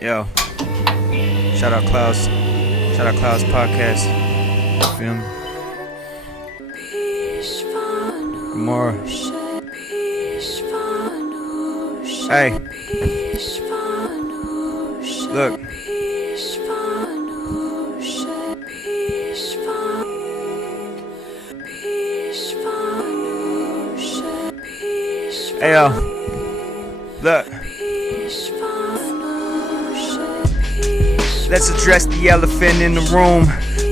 Yo, shout out Klaus. Shout out Klaus Podcast. Feel me? Gomorrah. Hey. Look. Hey yo. Look. Let's address the elephant in the room.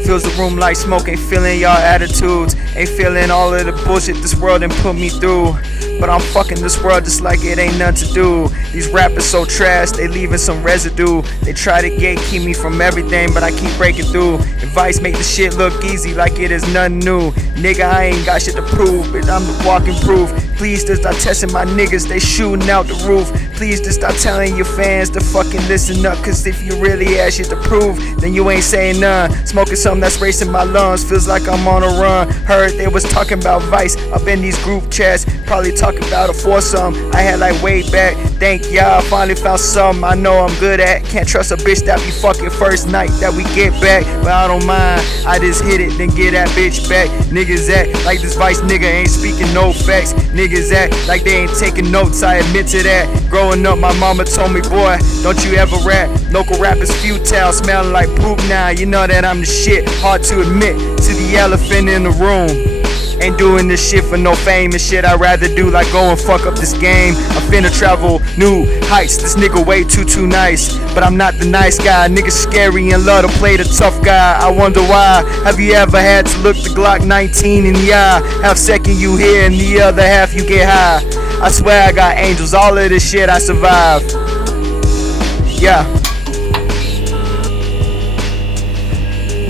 Fills the room like smoke, ain't feeling y'all attitudes. Ain't feeling all of the bullshit this world done put me through. But I'm fucking this world just like it ain't nothing to do. These rappers so trash, they leaving some residue. They try to gatekeep me from everything, but I keep breaking through. Advice make the shit look easy like it is nothing new. Nigga, I ain't got shit to prove, but I'm the walking proof. Please just stop testing my niggas, they shooting out the roof. Please just stop telling your fans to fucking listen up, cause if you really have shit to prove, then you ain't saying none. Smoking something that's racing my lungs, feels like I'm on a run. Heard they was talking about Vice up in these group chats, probably talking about a foursome I had like way back. Thank y'all, finally found something I know I'm good at. Can't trust a bitch that be fucking first night that we get back, but I don't mind, I just hit it then get that bitch back. Niggas act like this Vice nigga ain't speaking no facts. Niggas act like they ain't taking notes, I admit to that. Growing up my mama told me, boy, don't you ever rap. Local rap is futile, smelling like poop now. You know that I'm the shit, hard to admit to the elephant in the room. Ain't doing this shit for no fame and shit, I'd rather do like go and fuck up this game. I'm finna travel new heights, this nigga way too nice. But I'm not the nice guy, niggas scary and love to play the tough guy. I wonder why, have you ever had to look the Glock 19 in the eye? Half second you here and the other half you get high. I swear I got angels, all of this shit I survived. Yeah.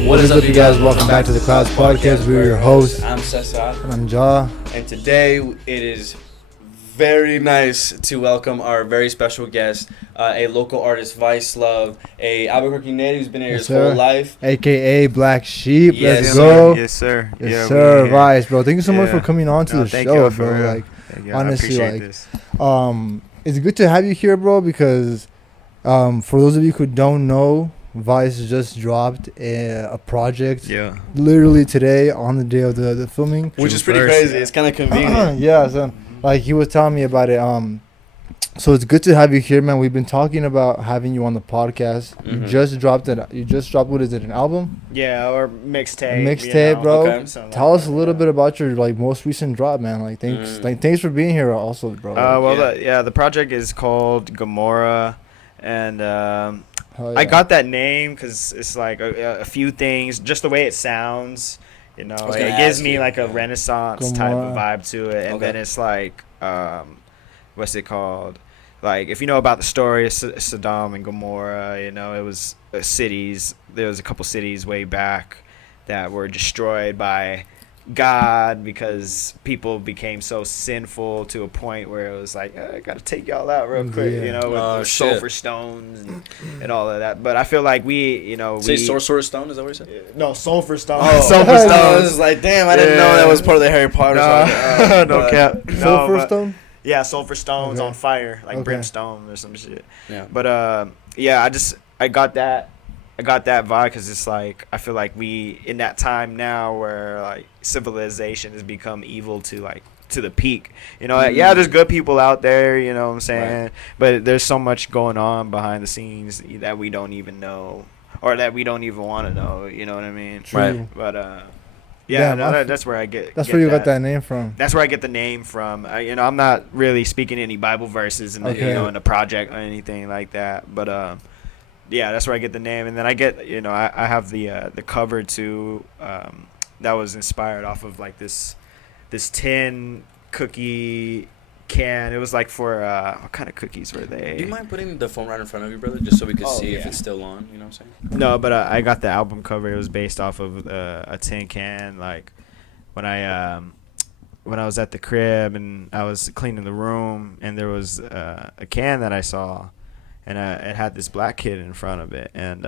What is up, you guys? Welcome back to the Clouds Podcast. We're your hosts. I'm CESAR. And I'm Jaw. And today it is very nice to welcome our very special guest, a local artist, VICEL0VE, a Albuquerque native who's been here his whole life. AKA Black Sheep. Yes, Let's go. Yes, sir. Yes, sir. Vice, bro. Thank you so much for coming on to the thank show, you, bro. real. Like, Thank you. honestly, I appreciate like, this. it's good to have you here, bro, because for those of you who don't know, Vice just dropped a project literally today on the day of the filming. Which is pretty crazy. It's kind of convenient. Yeah, so, like he was telling me about it. So it's good to have you here, man. We've been talking about having you on the podcast. Mm-hmm. You just dropped it. You just dropped, what is it, an album? Yeah, or mixtape. Mixtape, bro. Okay. Tell us a little bit about your like most recent drop, man. Like thanks for being here, also, bro. The project is called Gomorrah, and Hell yeah. I got that name because it's like a few things, just the way it sounds. You know, it gives me like a Renaissance type of vibe to it, and then it's like, what's it called? Like, if you know about the story of Sodom and Gomorrah, you know, it was cities. There was a couple cities way back that were destroyed by God because people became so sinful to a point where it was like, I gotta take y'all out real quick, you know, with sulfur stones and all of that. But I feel like Say Sorcerer's Stone, is that what you said? No, sulfur stone. Oh, sulfur stone. I was like, damn, I didn't know that was part of the Harry Potter song. No cap. Sulfur stone? Yeah, sulfur stones on fire, like brimstone or some shit. Yeah. But I got that vibe because it's like, I feel like we in that time now where like civilization has become evil to the peak. You know, yeah, there's good people out there, you know what I'm saying? Right. But there's so much going on behind the scenes that we don't even know, or that we don't even want to know, you know what I mean? True. Right. But that's where I get. That's where you got that name from. That's where I get the name from. I'm not really speaking any Bible verses in the project or anything like that. But yeah, that's where I get the name, and then I get I have the cover too. That was inspired off of like this tin cookie can. It was like for what kind of cookies were they? Do you mind putting the phone right in front of you, brother, just so we could see if it's still on? You know what I'm saying? No, but I got the album cover. It was based off of a tin can. Like when I was at the crib and I was cleaning the room, and there was a can that I saw, and it had this black kid in front of it, and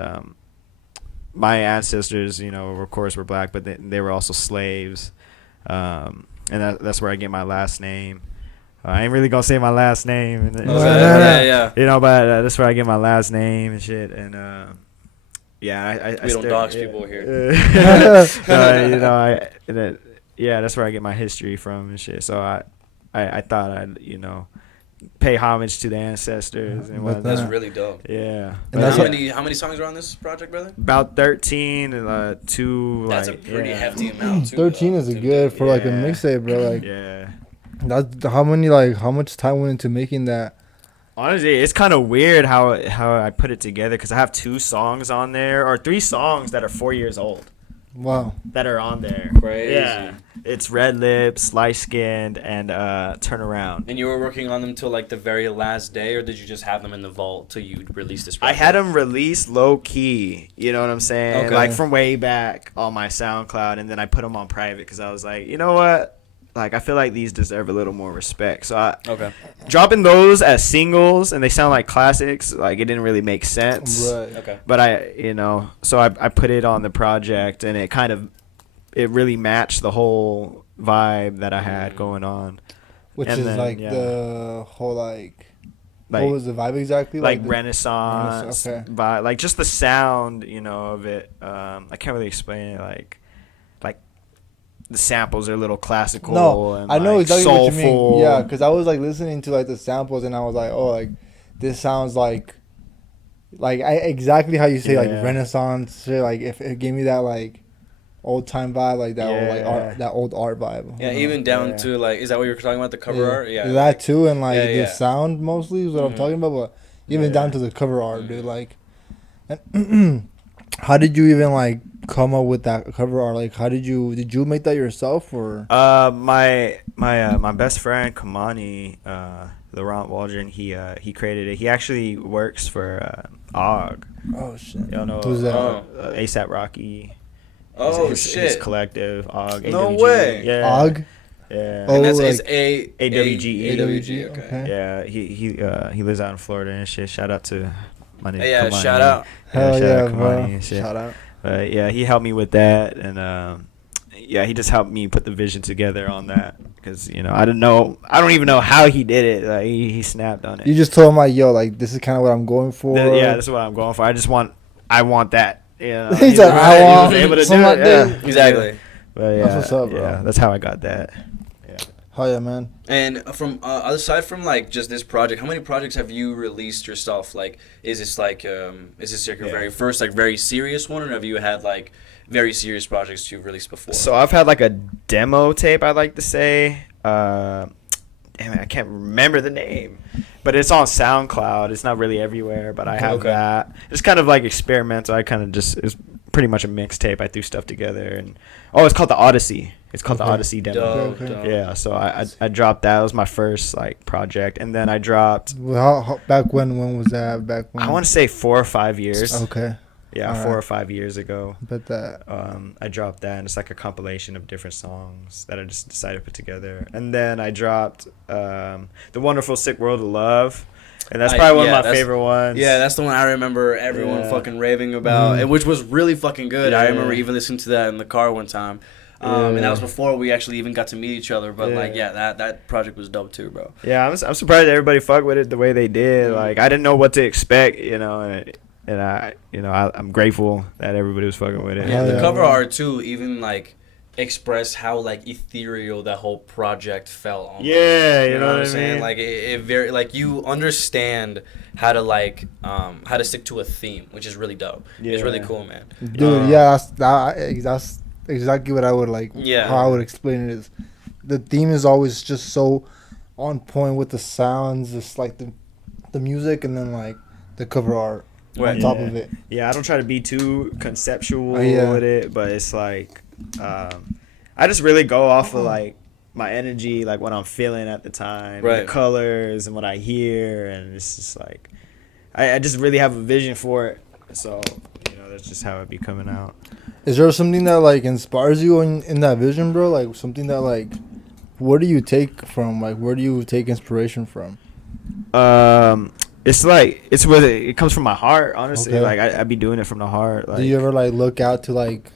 my ancestors, of course, were black, but they were also slaves, and that's where I get my last name. I ain't really gonna say my last name. Yeah. You know, but that's where I get my last name and shit. And yeah, I we don't dox people here. you know, yeah, that's where I get my history from and shit. So I thought I'd, you know, pay homage to the ancestors and whatnot. That's really dope. Yeah. And how many songs are on this project, brother? About 13 and two. That's like, a pretty hefty amount too. 13 is good for like a mixtape, bro. Like yeah. That's how much time went into making that? Honestly, it's kind of weird how I put it together because I have 2 songs on there or 3 songs that are 4 years old. Wow. That are on there. Crazy. Yeah. It's Red Lips, Light Skinned, and Turn Around. And you were working on them till like the very last day, or did you just have them in the vault till you released this project? I had them released low key. You know what I'm saying? Okay. Like from way back on my SoundCloud, and then I put them on private because I was like, you know what? Like I feel like these deserve a little more respect. So dropping those as singles and they sound like classics. Like it didn't really make sense. Right. Okay. But so I put it on the project, and it really matched the whole vibe that I had going on. Which And is then, like yeah. the whole like what was the vibe exactly? Like the Renaissance vibe, like just the sound, you know, of it. I can't really explain it. Like the samples are a little classical. No, and I know like exactly soulful. what you mean. Yeah, because I was like listening to like the samples, and I was like, oh, like this sounds like exactly how you say like Renaissance shit. Like if it gave me that like old time vibe, like that old like art, that old art vibe. Yeah, even down to like, is that what you were talking about, the cover art? Yeah, that too, and like the sound mostly is what I'm talking about. But even down to the cover art, dude. Like, how did you even like come up with that cover art? Like, did you make that yourself or? My best friend Kamani, Laurent Waldron, he created it. He actually works for Og. Oh shit! You don't know who's that? ASAP Rocky. Oh his collective, Og. No AWG. way. Yeah. Og. Yeah. And that's like AWG. AWG. Okay. Yeah, he lives out in Florida and shit. Shout out to my name. Yeah, Kamani. shout out. Hell yeah, Kamani bro. and shit. Shout out. Yeah, he helped me with that, and he just helped me put the vision together on that because I don't even know how he did it. Like he snapped on it. You just told him like, yo, like this is kind of what I'm going for. This is what I'm going for. I want that. Yeah, he said, I want able to do something it. like Exactly. But yeah, that's what's up, bro. Yeah, that's how I got that. Yeah. Oh yeah, man. And from aside from like just this project, how many projects have you released yourself? Like, is this like your very first like very serious one, or have you had like very serious projects you've released before? So I've had like a demo tape, I'd like to say. Damn it, I can't remember the name, but it's on SoundCloud. It's not really everywhere, but I have that. It's kind of like experimental. It's pretty much a mixtape. I threw stuff together, and it's called the Odyssey. It's called the Odyssey demo. Dope. Yeah, so I dropped that. It was my first like project, and then I dropped. Well, how back when was that? Back when? I want to say 4 or 5 years. Okay. Yeah, All 4 right. or 5 years ago. Bet that. I dropped that, and it's like a compilation of different songs that I just decided to put together. And then I dropped The Wonderful Sick World of Love, and that's probably one of my favorite ones. Yeah, that's the one I remember everyone fucking raving about, and which was really fucking good. Yeah. I remember even listening to that in the car one time. And that was before we actually even got to meet each other. But that project was dope too, bro. Yeah, I'm surprised everybody fucked with it the way they did. Like I didn't know what to expect, and I'm grateful that everybody was fucking with it. Yeah, the cover art too, even like expressed how like ethereal that whole project felt on. Yeah, you know what I'm saying? Like it very like you understand how to stick to a theme, which is really dope. Yeah. It's really cool, man. Dude, that's exactly what I would like. Yeah. How I would explain it is, the theme is always just so on point with the sounds, just like the music, and then like the cover art on top of it. Yeah, I don't try to be too conceptual yeah. with it, but it's like I just really go off of like my energy, like what I'm feeling at the time, right. the colors and what I hear, and it's just like I just really have a vision for it. So that's just how it be coming out. Is there something that like inspires you in that vision, bro? Like something that like, where do you take from? Like where do you take inspiration from? It's like it comes from my heart, honestly. Okay. Like I be doing it from the heart. Like, do you ever like look out to like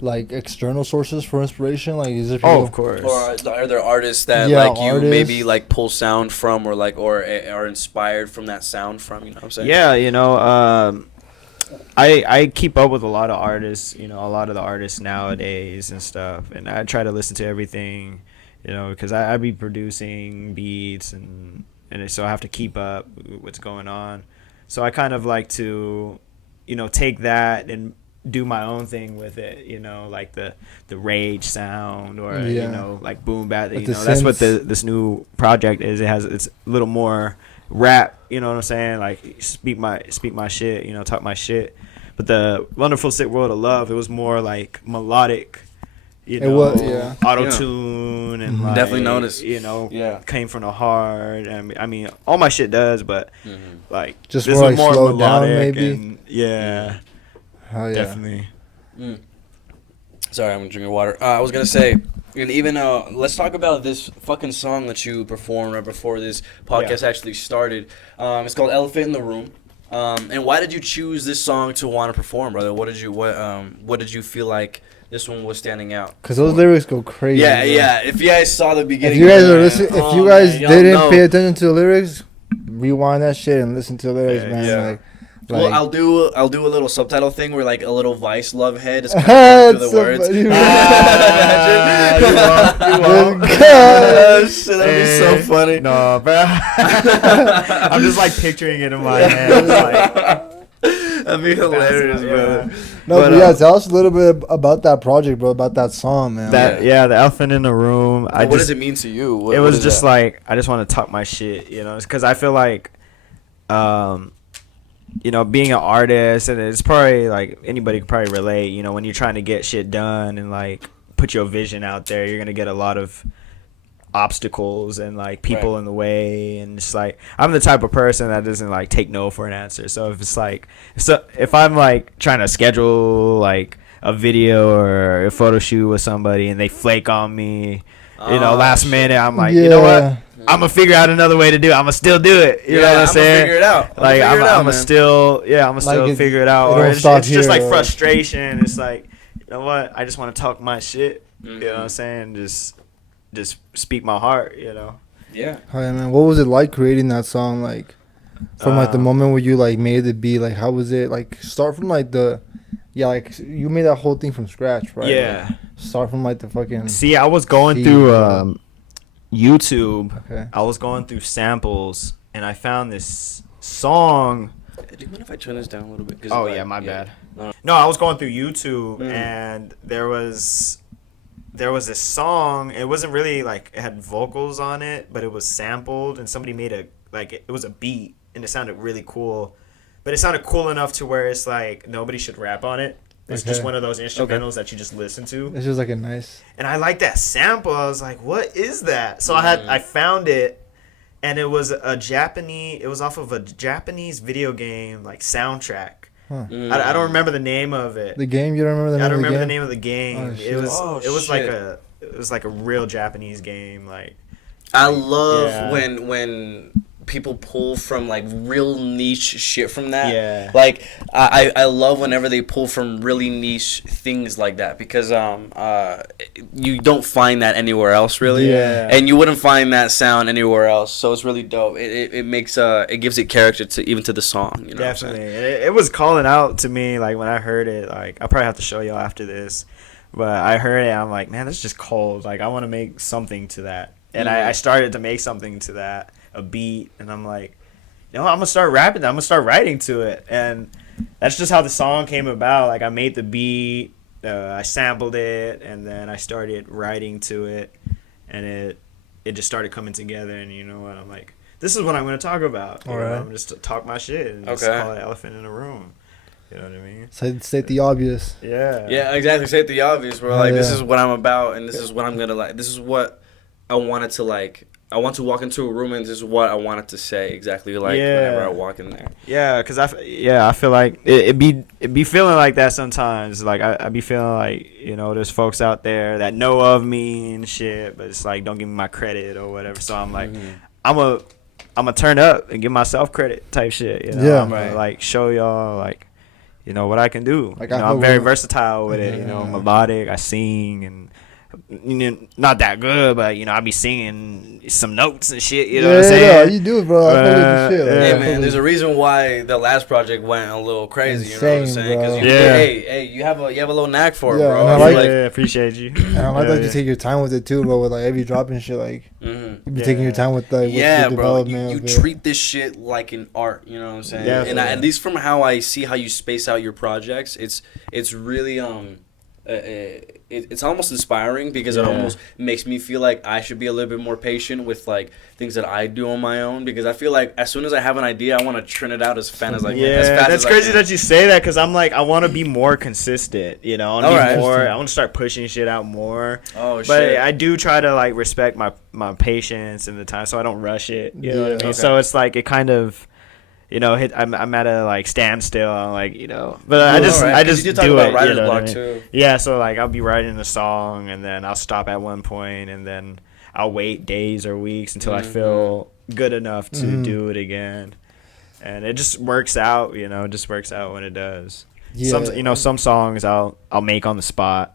like external sources for inspiration? Like, is it? Oh, of course. Or are there artists that like you maybe like pull sound from, or like or are inspired from that sound from? You know what I'm saying? Yeah, you know, I keep up with a lot of artists. You know, a lot of the artists nowadays and stuff, and I try to listen to everything. You know, because I be producing beats and so I have to keep up with what's going on. So I kind of like to, you know, take that and do my own thing with it, you know, like the rage sound or you know, like boom bap, you know, that's what this new project is. It's a little more rap, you know what I'm saying, like speak my shit, you know, talk my shit. But the Wonderful Sick World of Love, it was more like melodic, you know, auto tune and like, definitely noticed, you know, came from the heart. And I mean, all my shit does, but like just this more, was like, more slowed melodic down, maybe. and definitely. Sorry, I'm drinking water. I was gonna say, and even let's talk about this fucking song that you performed right before this podcast actually started. It's called "Elephant in the Room." And why did you choose this song to want to perform, brother? What did you feel like this one was standing out? Because those lyrics go crazy. Yeah, yeah. If you guys saw the beginning, if you guys are listening, if you guys didn't pay attention to the lyrics, rewind that shit and listen to the lyrics, man. Yeah. Like, well, I'll do a little subtitle thing where like a little VICEL0VE head is coming through the words. You That'd be so funny. No, bro. I'm just like picturing it in my head. Like, that'd be hilarious, bro. No, but yeah, tell us a little bit about that project, bro. About that song, man. The Elephant in the Room. What does it mean to you? It was just like I just want to talk my shit, you know, because I feel like, you know, being an artist, and it's probably like anybody could probably relate, you know, when you're trying to get shit done and like put your vision out there, you're gonna get a lot of obstacles and like people in the way, and just like I'm the type of person that doesn't like take no for an answer. So if it's like, if I'm like trying to schedule like a video or a photo shoot with somebody and they flake on me, you know, last minute, I'm like, you know what, I'm gonna figure out another way to do it. I'm gonna still do it. You know what I'm saying? Figure it out. Like I'm gonna still figure it out. Or it's just like frustration. It's like, you know what? I just want to talk my shit. You know what I'm saying? Just speak my heart. You know? Yeah. Hi, man. What was it like creating that song? Like from like the moment where you like made the beat. Like how was it? Like start from like like you made that whole thing from scratch, right? Yeah. Like, start from like the fucking. See, I was going through YouTube. Okay. I was going through samples and I found this song. Do you mind if I turn this down a little bit? Oh yeah, my bad. No, I was going through YouTube and there was this song. It wasn't really like it had vocals on it, but it was sampled and somebody made it was a beat and it sounded really cool. But it sounded cool enough to where it's like nobody should rap on it. It's just one of those instrumentals that you just listen to. It's just like a nice. And I like that sample. I was like, what is that? So I found it, and it was it was off of a Japanese video game like soundtrack. Huh. I don't remember the name of it. The game? You don't remember the name of the game? I don't remember the name of the game. It was like a real Japanese game. Like I love when people pull from like real niche shit from that. Yeah. Like I love whenever they pull from really niche things like that, because you don't find that anywhere else really. Yeah. And you wouldn't find that sound anywhere else. So it's really dope. It makes it gives it character to the song, you know. Definitely. It was calling out to me like when I heard it. Like I'll probably have to show y'all after this. But I heard it, I'm like, man, that's just cold. Like I want to make something to that. And I started to make something to that. A beat, and I'm like, you know, I'm gonna start rapping. I'm gonna start writing to it, and that's just how the song came about. Like I made the beat, I sampled it, and then I started writing to it, and it just started coming together. And you know what? I'm like, this is what I'm gonna talk about. You know, I'm just to talk my shit and just call it Elephant in the Room. You know what I mean? State the obvious. Yeah. Yeah, exactly. State the obvious, bro. Like this is what I'm about, and this is what I'm gonna like. This is what I wanted to like. I want to walk into a room and this is what I wanted to say exactly like whenever I walk in there. Yeah, cause I feel like it be feeling like that sometimes. Like I be feeling like, you know, there's folks out there that know of me and shit, but it's like don't give me my credit or whatever. So I'm like, I'm a turn up and give myself credit type shit. You know? Yeah. I'm gonna like show y'all like, you know, what I can do. Like, you know, I I'm very feel- versatile with it. You know, melodic. I sing and. You know, not that good, but you know, I be singing some notes and shit. You know what I'm saying? Yeah, you do, bro. I feel like the shit. Like, Hey I feel man, like- there's a reason why the last project went a little crazy. You know what I'm Insane, saying? bro. Because Yeah. hey, you have a little knack for it, Yeah, bro. and I You're like- Yeah, appreciate you. And I like Yeah, that you take your time with it too, bro. With like every drop and shit, like Mhm. you be taking your time with like with Yeah, the bro. development. You of it. treat this shit like an art. You know what I'm saying? Yeah, and at least from how I see how you space out your projects, it's really it's almost inspiring because it Yeah. almost makes me feel like I should be a little bit more patient with like things that I do on my own, because I feel like as soon as I have an idea, I want to churn it out as fast as I can. as Yeah, fast that's as I crazy can. that you say that, because I'm like, I want to be more consistent. You know, I want to Alright. be more. I want to start pushing shit out more. Oh But shit! I do try to like respect my patience and the time, so I don't rush it. You know what I mean? Okay. So it's like it kind of, you know, I'm at a like standstill. I'm like, you know, but I just Alright, I 'cause just you do talk do about it. writer's You know what I block, mean? too. Yeah, so like I'll be writing a song and then I'll stop at one point and then I'll wait days or weeks until I feel good enough to do it again, and it just works out. You know, it just works out when it does. Yeah. Some songs I'll make on the spot,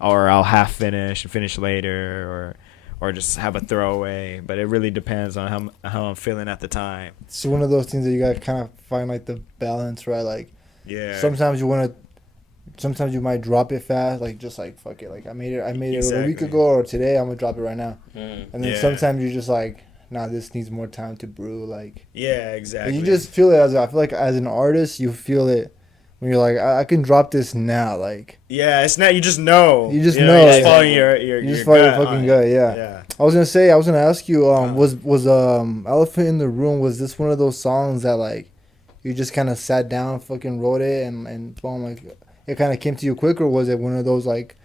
or I'll half finish and finish later, or just have a throwaway. But it really depends on how I'm feeling at the time. It's one of those things that you gotta kind of find like the balance, right? Like Yeah. sometimes you might drop it fast, like just like fuck it, like I made it a week Exactly. ago or today, I'm gonna drop it right now. And then Yeah. sometimes you're just like, nah, this needs more time to brew. Like Yeah, exactly. you just feel it I feel like as an artist, you feel it when you're like, I can drop this now. Like yeah, it's not. You just know. You just know. know. You're just following your you just follow your gut fucking on gut. it. Yeah. Yeah. I was gonna ask you, was Elephant in the Room, was this one of those songs that like you just kind of sat down, fucking wrote it, and boom, like it kind of came to you quick, or was it one of those like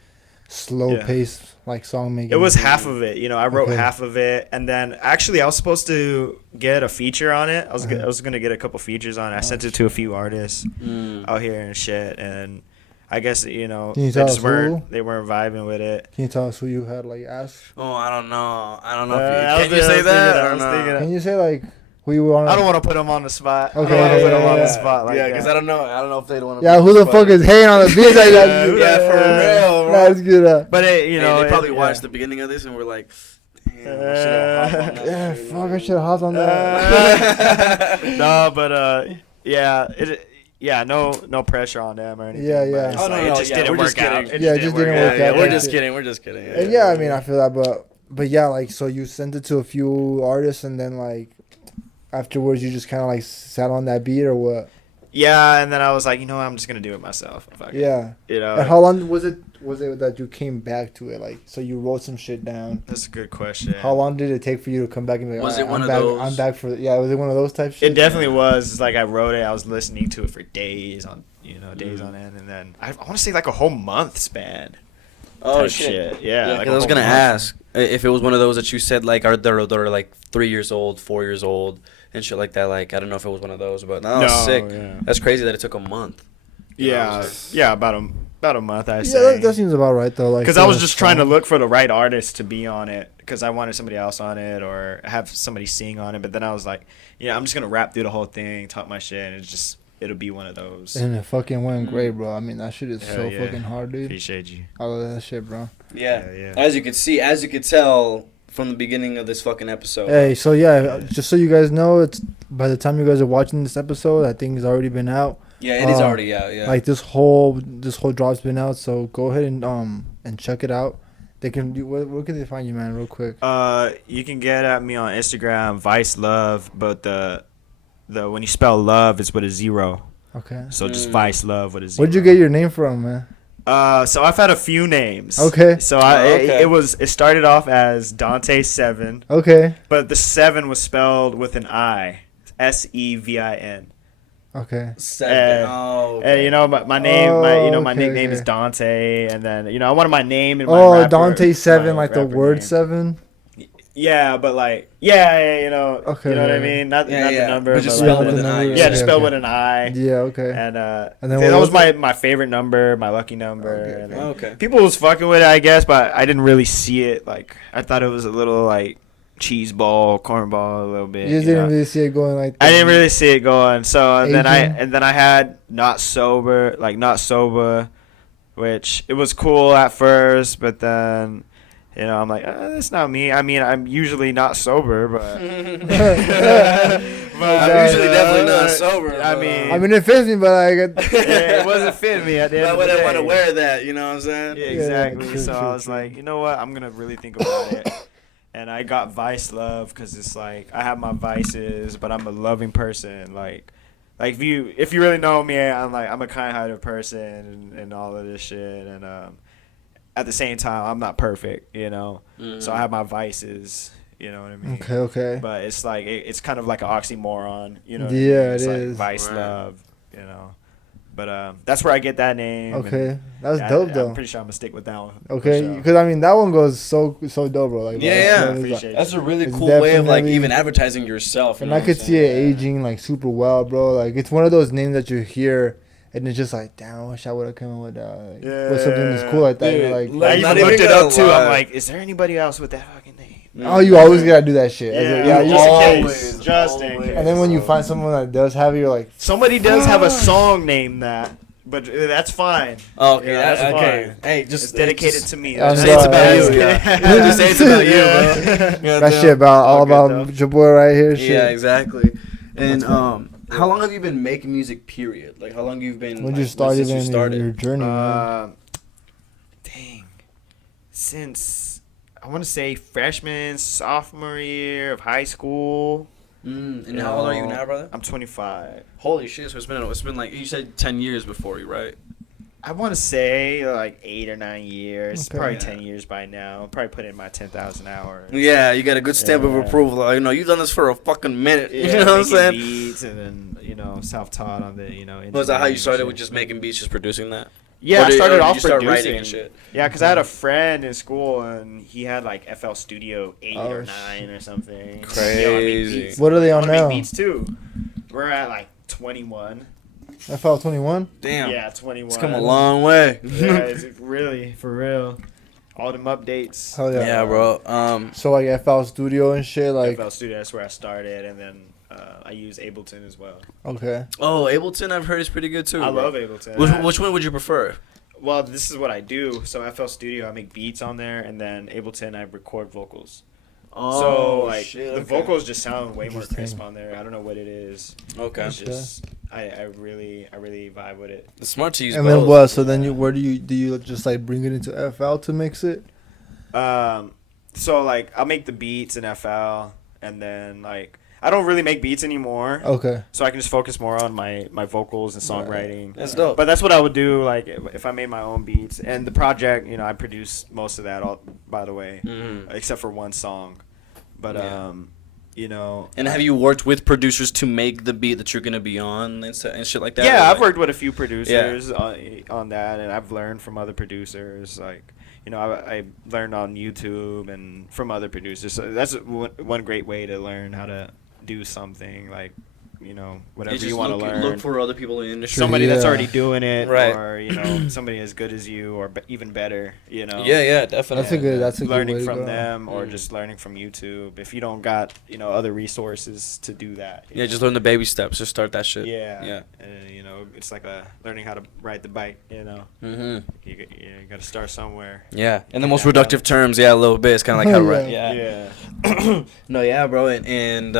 slow paced like song making? It was half of it. You know, I wrote Okay. half of it, and then actually I was supposed to get a feature on it. I was gonna get a couple features on it. I sent it to a few artists out here and shit, and I guess you know Can you they tell just us weren't vibing with it. Can you tell us who you had like asked? Oh, I don't know. I Can was you say thinking that? I or was no? thinking Can you say like who you were on? I don't want to put them on the spot. Okay, I don't want to put them on the yeah. spot like Yeah, because that. I don't know if they'd want to. Yeah, who the fuck is hating on the beat like that? Yeah, for real, bro. That's good. But it, you know, they probably yeah. watched the beginning of this and were like, "Damn, I should've hopped on that Yeah, shit." fuck, I should have hopped on that. No, but yeah, no pressure on them or anything. Yeah, but yeah. it's Oh, no, like, no, it just yeah, didn't we're work just out. kidding. Yeah, it just didn't work out. We're Yeah. just kidding. We're just kidding. And yeah, I mean, I feel that, but yeah, like, so you sent it to a few artists, and then like afterwards, you just kind of like sat on that beat, or what? Yeah, and then I was like, you know what, I'm just gonna do it myself. Fuck it. Yeah. You know. And how long was it? Was it that you came back to it? Like, so you wrote some shit down. That's a good question. How long did it take for you to come back and be like, Was "Alright, it one I'm of back, those- I'm back for yeah. Was it one of those type shit? It definitely was. It's like I wrote it. I was listening to it for days on end, and then I want to say like a whole month span. Oh type shit! Yeah. Yeah, like 'cause I was a gonna whole month. ask if it was one of those that you said like they're like 3 years old, 4 years old, and shit like that. Like I don't know if it was one of those, but no, sick. Yeah. That's crazy that it took a month. You know what I'm Yeah, saying? yeah, about a month. I Yeah, say. that seems about right though. Like, Because I for was a just trying to song. look for the right artist to be on it, because I wanted somebody else on it or have somebody sing on it. But then I was like, yeah, I'm just gonna rap through the whole thing, talk my shit, and it'll be one of those. And it fucking went great, bro. I mean, that shit is Hell so yeah. fucking hard, dude. Appreciate you. I love that shit, bro. Yeah. Yeah. As you could tell from the beginning of this fucking episode. Hey, so yeah, just so you guys know, it's by the time you guys are watching this episode, I think it's already been out. Yeah, it is already out. Yeah. Like this whole drop's been out, so go ahead and check it out. They can do where can they find you, man, real quick? You can get at me on Instagram, VICEL0VE, but the when you spell love, it's with a 0. Okay. So just VICEL0VE with a 0. Where'd you get your name from, man? So I've had a few names. Okay. So okay. it started off as Dante7, Okay. but the 7 was spelled with an I, SEVIN. Okay. Seven. And you know my name, my okay, nickname is okay. Dante, and then I wanted my name and my Oh, rapper, Dante 7, my like the rapper word name. 7. Yeah, but like Okay, you know what I yeah. mean, not Yeah, the yeah. number, But just but spell like, it with an I. yeah, just Okay, spell okay. with an I. Yeah. Okay. And then that what was was my favorite number, my lucky number. Okay, and Okay. people was fucking with it, I guess, but I didn't really see it. Like I thought it was a little like cheese ball, cornball a little bit. You just didn't really see it going like that. I didn't really see it going. So then Aging. I had not sober, which it was cool at first, but then I'm like, that's not me. I mean, I'm usually not sober, but I'm usually definitely not sober. I mean, it fits me, but it wasn't fitting me at the end of the day. I wouldn't want to wear that. You know what I'm saying? Yeah, exactly. True, so true, I was true. like, you know what? I'm gonna really think about it. And I got VICEL0VE because it's like I have my vices, but I'm a loving person. Like if you really know me, I'm a kind-hearted person and all of this shit. And at the same time, I'm not perfect, So I have my vices, you know what I mean? Okay. But it's like it's kind of like an oxymoron, you know? What Yeah, I mean? It's it like is. VICEL0VE, But that's where I get that name. Okay, that's and dope though. I'm pretty sure I'm gonna stick with that one. Okay, for sure. because I mean that one goes so dope, bro. Like Yeah. it's Appreciate like- That's a really It's cool way of like definitely- even advertising yourself. and I could see it aging like super well, bro. Like it's one of those names that you hear, and it's just like, damn, I wish I would have come in with with something that's cool like that. Dude, You're like, like, I not even looked even it up gonna too. lie. I'm like, is there anybody else with that fucking name? oh, you always gotta do that shit. Yeah, you just in always, case. Just in always. case. and then when you find someone that does have it, you're like, Somebody does have a song named that, but that's fine. Oh, okay, Yeah, that's okay. fine. Hey, just It's dedicated to me. I'm Say it's sorry. about you. Yeah. Yeah. Just say it's about you, bro. that shit about all All good, about though. your boy right here. Shit. Yeah, exactly. And how long have you been making music? Period. Like how long you've been? When like, you started since you in your journey, man. Dang. Since I want to say freshman, sophomore year of high school. And how old are you now, brother? I'm 25. Holy shit! So it's been like you said 10 years before you, right? I want to say like 8 or 9 years, Okay. probably Yeah. 10 years by now. Probably put in my 10,000 hours. Yeah, you got a good stamp of Yeah. approval. Like, you've done this for a fucking minute. Yeah, You know what I'm making saying? beats and then self-taught on the Was that how you engineering started shit. with just making beats, just producing that? Yeah, Or I did- started or did off you start producing. writing and shit? Yeah, because I had a friend in school and he had like FL Studio 8 Oh, or shit. 9 or something. Crazy. Yo, I make beats. What are they I on wanna make now? beats too. We're at like 21. FL21. Damn. Yeah, 21. It's come a long way. Yeah, it's really for real. All them updates. Hell yeah. Yeah, bro. So like FL Studio and shit, like FL Studio, that's where I started, and then I use Ableton as well. okay. Oh, Ableton, I've heard is pretty good too. I bro. love Ableton. Which one would you prefer? Well, this is what I do. So FL Studio, I make beats on there, and then Ableton, I record vocals. So like the vocals just sound way more Interesting. crisp on there. I don't know what it is. Okay. It's just I really vibe with it. It's smart to use And both. then what? So then where do you just like bring it into FL to mix it? So like I'll make the beats in FL, and then like I don't really make beats anymore. Okay. So I can just focus more on my vocals and songwriting. That's dope. But that's what I would do, like if I made my own beats. And the project, I produced most of that, all by the way, except for one song. But Yeah. And have you worked with producers to make the beat that you're gonna be on and shit like that? yeah, Or I've like- worked with a few producers on that, and I've learned from other producers. Like, I learned on YouTube and from other producers. So that's one great way to learn how to do something, like, whatever just you want to learn. Look for other people in the industry. Somebody that's Yeah. already doing it, Right. or somebody as good as you, or even better. Yeah, definitely. That's a good learning way to from go. them, or just learning from YouTube. If you don't got other resources to do that. Yeah, just learn the baby steps. Just start that shit. Yeah. Yeah. It's like learning how to ride the bike. Mm-hmm. You got to start somewhere. Yeah. In the most Yeah. reductive terms, yeah, a little bit. It's kind of like how to write. Yeah. Yeah. No, yeah, bro. And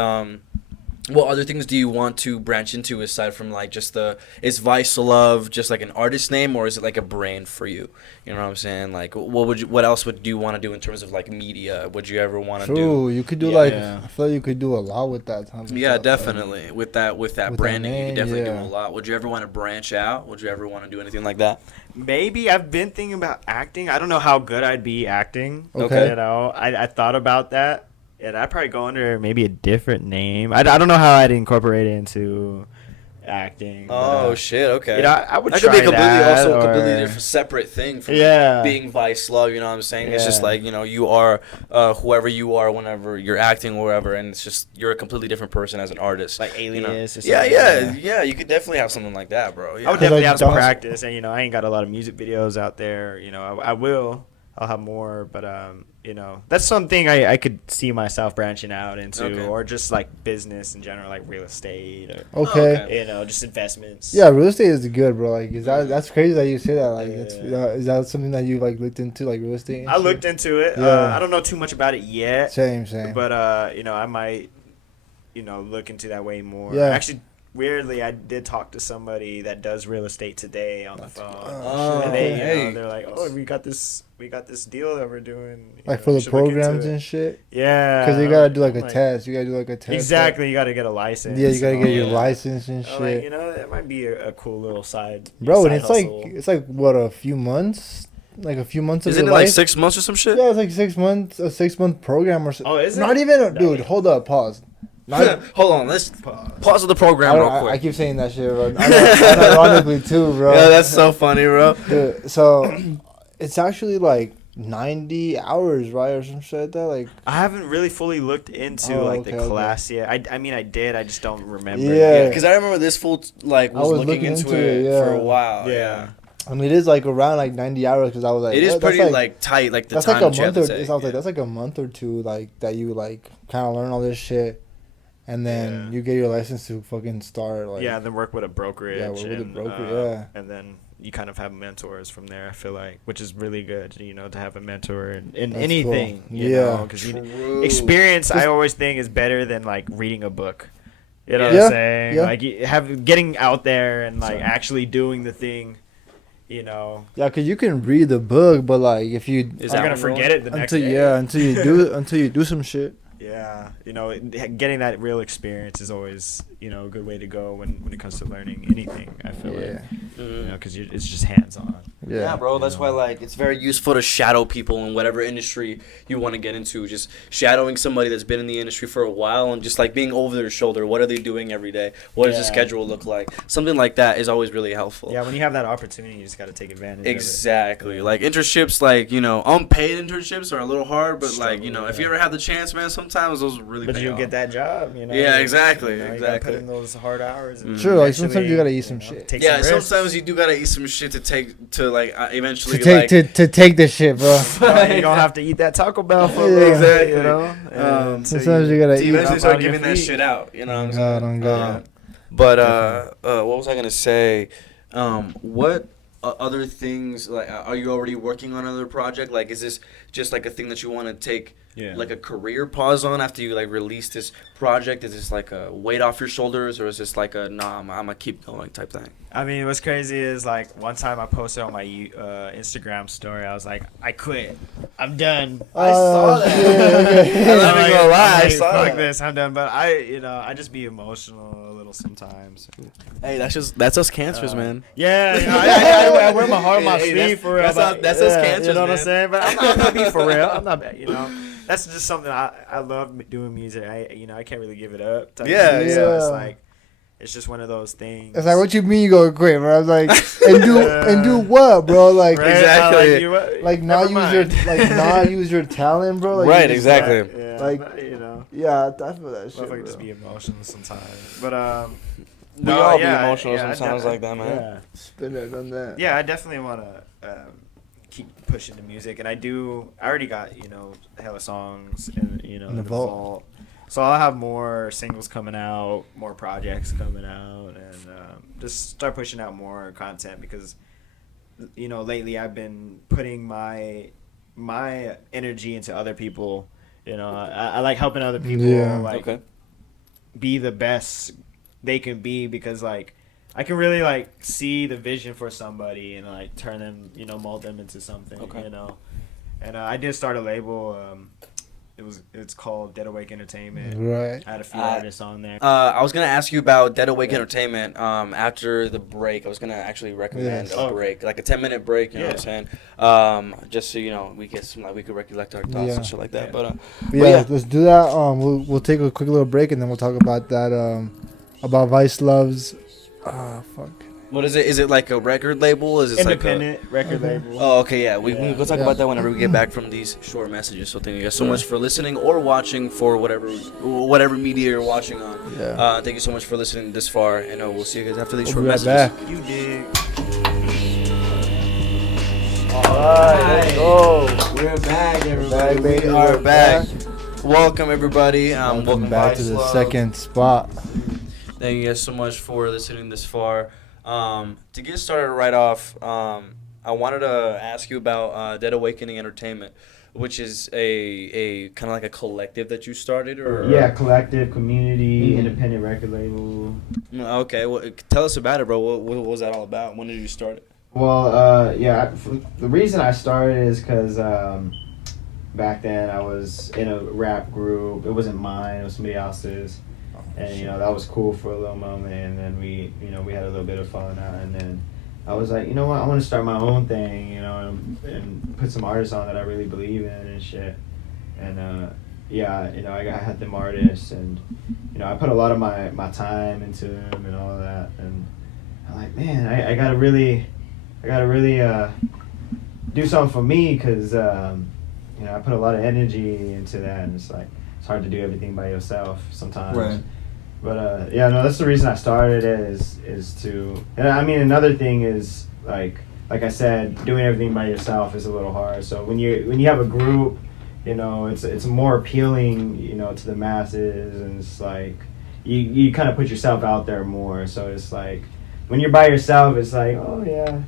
what other things do you want to branch into aside from like just is VICEL0VE just like an artist name, or is it like a brand for you? You know what I'm saying? Like, what else would you want to do in terms of like media? Would you ever want to do? True. You could do Yeah. I feel like you could do a lot with that type of Yeah, stuff, definitely. With that With branding, that you could name, definitely yeah. do a lot. Would you ever want to branch out? Would you ever want to do anything like that? Maybe I've been thinking about acting. I don't know how good I'd be acting. Okay. I thought about that. And I'd probably go under maybe a different name. I don't know how I'd incorporate it into acting. Oh shit! Okay. I would That try could be completely that, also a or- completely different separate thing from Yeah. being VICEL0VE. You know what I'm saying? It's just Yeah. like you are whoever you are whenever you're acting or whatever, and it's just you're a completely different person as an artist. Like Alias or Yeah, something. yeah. You could definitely have something like that, bro. Yeah. I would definitely like have some Dawson. practice, and I ain't got a lot of music videos out there. I will. I'll have more, but you know, that's something I could see myself branching out into, Okay. or just like business in general, like real estate, or Okay. you know, just investments. Yeah, real estate is good, bro. Like, that's crazy that you say that. Like, Yeah. is that something that you like looked into, like real estate? And I shit? looked into it. Yeah. I don't know too much about it yet, Same. but you know, I might, you know, look into that way more. Yeah. Actually, weirdly, I did talk to somebody that does real estate today on the phone. Oh, And they, hey. you know, they're like, "Oh, we got this deal that we're doing." You Like know, for you the should look into programs it." and shit. Yeah, Because you gotta do like I'm a test. You gotta do like a test. Exactly, you got to get a license. Yeah, you gotta get your Yeah. license and I'm like, you shit, know, that might be a cool little bro. side And hustle. it's like what, a few months, like a few months of Isn't your it like life? 6 months or some shit? Yeah, it's like 6 months, a 6 month program or so. Oh, is it? Not even, dude. Damn. Hold up, pause. Not, Hold on, let's pause the program real I quick. keep saying that shit, bro. Unironically too, bro. Yeah, that's so funny, bro. Dude, so it's actually like 90 hours, right, or some shit like that. Like, I haven't really fully looked into Oh, like okay, the okay. class yet. I mean, I did. I just don't remember. Yeah. Because I remember this fool like I was was looking into it yeah. for a while. Yeah. I mean, it is like around like 90 hours because I was like, It is that's pretty like, like tight, like the that's time like a that you have month to or take. I was like, that's like a month or two, like that you like kind of learn all this shit, and then Yeah. you get your license to fucking start. Like, Yeah, then work with a brokerage. Yeah, work with a and, broker, yeah. And then you kind of have mentors from there, I feel like, which is really good, you know, to have a mentor in That's anything. cool. You Yeah. Because True. experience, I Just- always think, is better than, like, reading a book. You know Yeah. what I'm saying? Yeah. Like, getting out there and, like, Sorry. actually doing the thing, you know. yeah, because you can read the book, but like if you Is I'm that going to what we're forget it the next until day. until you do some shit. Yeah, you know, getting that real experience is always, you know, a good way to go when it comes to learning anything, I feel Yeah, like. You Mhm. know, because it's just hands-on. Yeah, bro. That's You why know. like it's very useful to shadow people in whatever industry you want to get into. Just shadowing somebody that's been in the industry for a while and just like being over their shoulder. What are they doing every day? What does the Yeah. schedule look like? Something like that is always really helpful. Yeah, when you have that opportunity, you just got to take advantage Exactly. Like internships, like unpaid internships are a little hard, but like if you ever have the chance, man, sometimes those really. of it. But pay you'll off. get that job, you know. Yeah, exactly, You know, You exactly. gotta put in those hard hours. And Sure, like, eventually, sometimes you gotta eat some know, shit. take Yeah, some risks. sometimes you do gotta eat some shit to like eventually To take this shit, bro. You're gonna have to eat that Taco Bell for a Yeah. little bit, Exactly. you know. And Sometimes you gotta to eat. eventually up start on your giving that feet. shit out. You know what I'm God, saying? on God. But what was I gonna say? What other things like are you already working on another project? Like, is this just like a thing that you want to take like a career pause on after you like release this project? Is this like a weight off your shoulders, or is this like a nah, I'm gonna keep going type thing? I mean, what's crazy is like one time I posted on my Instagram story, I was like, I quit, I'm done. I saw that. Shit, okay. I'm not even gonna lie, I I'm saw fuck that. this, I'm done. But I just be emotional a little sometimes. Hey, that's us cancers, man. Yeah, you know, I wear my heart on my Hey, sleeve for real. that's but- us yeah, cancers, You know what man. I'm saying? But I'm not being for real. I'm not bad, you know. That's just something I love doing music. I can't really give it up. type Yeah, thing. So it's yeah. like it's just one of those things. It's like, what you mean you gonna quit, bro? I was like, and do what, bro? Like, Right? Exactly. like not use your talent, bro. Like, Right, you just, exactly. Yeah, Like- but, you know. Yeah, I feel that shit. Well, if I Bro. could just be emotional sometimes. But We all be yeah, emotional yeah, I sometimes defi- like that, man. Yeah. Spin that on that. Yeah, I definitely want to keep pushing the music, and I already got hella songs in In the vault. so I'll have more singles coming out, more projects coming out, and just start pushing out more content because lately I've been putting my energy into other people. I like helping other people Yeah. Okay. be the best they can be because like I can really like see the vision for somebody and like turn them, mold them into something, Okay. And I did start a label. It's called Dead Awake Entertainment. Right. I had a few artists on there. I was gonna ask you about Dead Awake Entertainment. After the break, I was gonna actually recommend Yes. a break, like a 10-minute break. You know what I'm saying? Just so we get some we could recollect our thoughts Yeah. and shit like that. Yeah. But But yeah, let's do that. We'll take a quick little break and then we'll talk about that. About VICEL0VE's. Fuck. what is it? Is it like a record label? Is it Independent record label. Oh, okay, yeah. We can go talk Yeah. about that whenever we get back from these short messages. So thank you guys so much for listening or watching for whatever media you're watching on. Yeah. Thank you so much for listening this far, and we'll see you guys after these We'll short be right messages. back. You dig. Let's go. We're back, everybody. Back, baby. We are We're back. Welcome, everybody. Welcome back to the VICEL0VE. second spot. Thank you guys so much for listening this far. To get started right off, I wanted to ask you about Dead Awakening Entertainment, which is a kind of like a collective that you started, or Yeah, collective, community, independent record label. Okay, well, tell us about it, bro. What was that all about? When did you start it? Well, the reason I started is because back then I was in a rap group. It wasn't mine; it was somebody else's, and that was cool for a little moment. And then we had a little bit of fun, and then I was like, you know what, I want to start my own thing, and put some artists on that I really believe in and shit. And I had them artists, and I put a lot of my time into them and all that. And I'm like, man, I gotta really do something for me, because I put a lot of energy into that, and it's hard to do everything by yourself sometimes. Right. But that's the reason I started it, is to, and I mean, another thing is like I said, doing everything by yourself is a little hard. So when you have a group, it's more appealing, to the masses, and it's like you kind of put yourself out there more. So it's like when you're by yourself, it's like, oh yeah,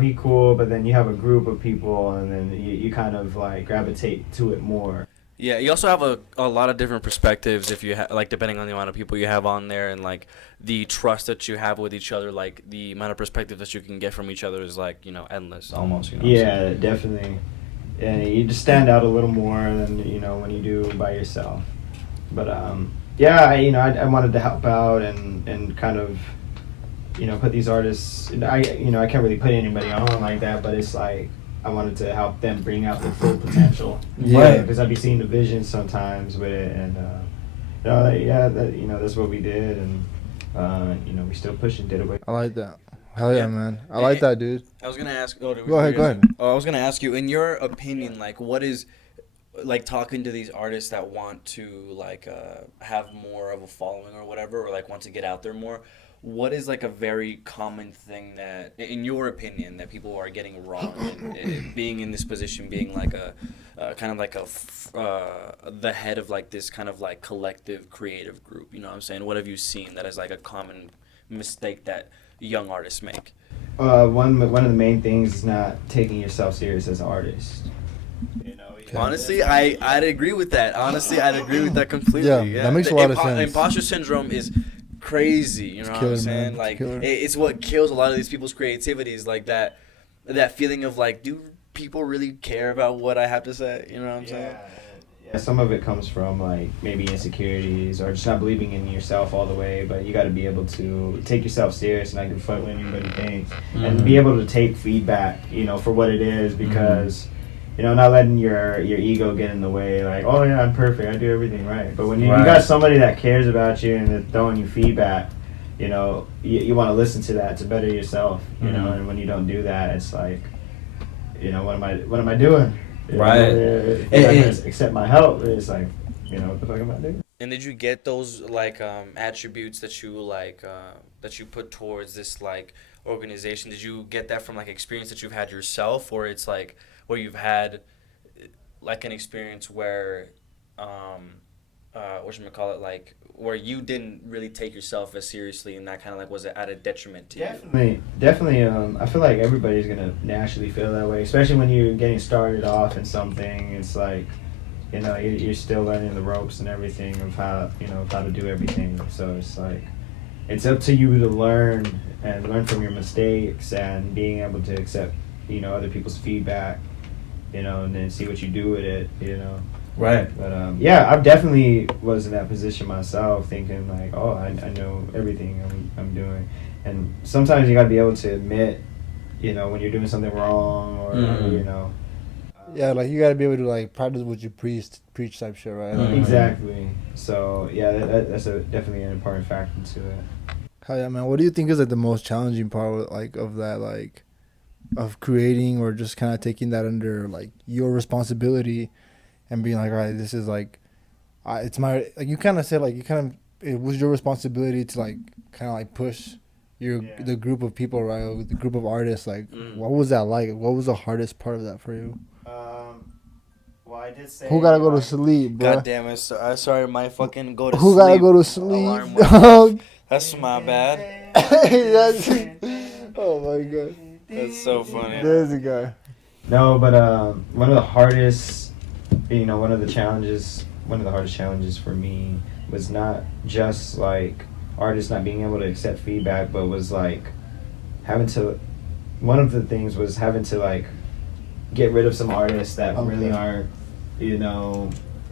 he cool, but then you have a group of people, and then you kind of like gravitate to it more. Yeah, you also have a lot of different perspectives if you depending on the amount of people you have on there, and like the trust that you have with each other, like the amount of perspective that you can get from each other is endless almost. Yeah, definitely. And you just stand out a little more than when you do by yourself. But I wanted to help out and kind of put these artists. I can't really put anybody on like that, but it's like I wanted to help them bring out their full potential. Yeah. Because I'd be seeing the vision sometimes with it, and that's what we did, and we still pushing Dead Away. I like that. Hell yeah, man. I like that, dude. I was gonna ask. Go ahead. Oh, I was gonna ask you, in your opinion, what is talking to these artists that want to have more of a following or whatever, or want to get out there more. What is a very common thing that, in your opinion, that people are getting wrong in being in this position, being the head of this kind of collective creative group? You know what I'm saying? What have you seen that is a common mistake that young artists make? One of the main things is not taking yourself serious as an artist. Honestly, I'd agree with that. Honestly, I'd agree with that completely. Yeah, that makes a lot of sense. Imposter syndrome is crazy, you know what I'm saying? It's what kills a lot of these people's creativity, is that feeling of do people really care about what I have to say? You know what I'm saying? Yeah, some of it comes from maybe insecurities or just not believing in yourself all the way, but you got to be able to take yourself serious and not give a fuck what anybody thinks, and be able to take feedback, for what it is, because not letting your ego get in the way, oh yeah, I'm perfect, I do everything right. But when you got somebody that cares about you and they're throwing you feedback, you want to listen to that to better yourself, and when you don't do that, it's what am I doing? Right. Accept my help. It's what the fuck am I doing? And did you get those attributes that you put towards this organization? Did you get that from experience that you've had yourself, or it's where you've had an experience where where you didn't really take yourself as seriously, and that kind of was at a detriment to you? Definitely. I feel like everybody's gonna naturally feel that way, especially when you're getting started off in something. It's you're still learning the ropes and everything of how to do everything. So it's up to you to learn from your mistakes, and being able to accept other people's feedback, and then see what you do with it, Right. But I've definitely was in that position myself, thinking I know everything I'm doing, and sometimes you gotta be able to admit, when you're doing something wrong, or Yeah, you gotta be able to practice what you preach type shit, right? Exactly. So that's definitely an important factor to it. Hell yeah, man. What do you think is the most challenging part of that of creating, or just kind of taking that under your responsibility, and being all right, this is it's my, you kind of said it was your responsibility to kind of push the group of people, right? The group of artists. Like, Mm. what was that like? What was the hardest part of that for you? Well, I did say. Who gotta go to sleep, bro? God damn it! I started my fucking go to Who sleep. gotta go to sleep? Alarm went Dog? off. That's my bad. That's, oh my god. That's so funny. There's a guy. No, but one of the hardest, one of the hardest challenges for me was not just like artists not being able to accept feedback, but was like one of the things was having to like get rid of some artists that really aren't,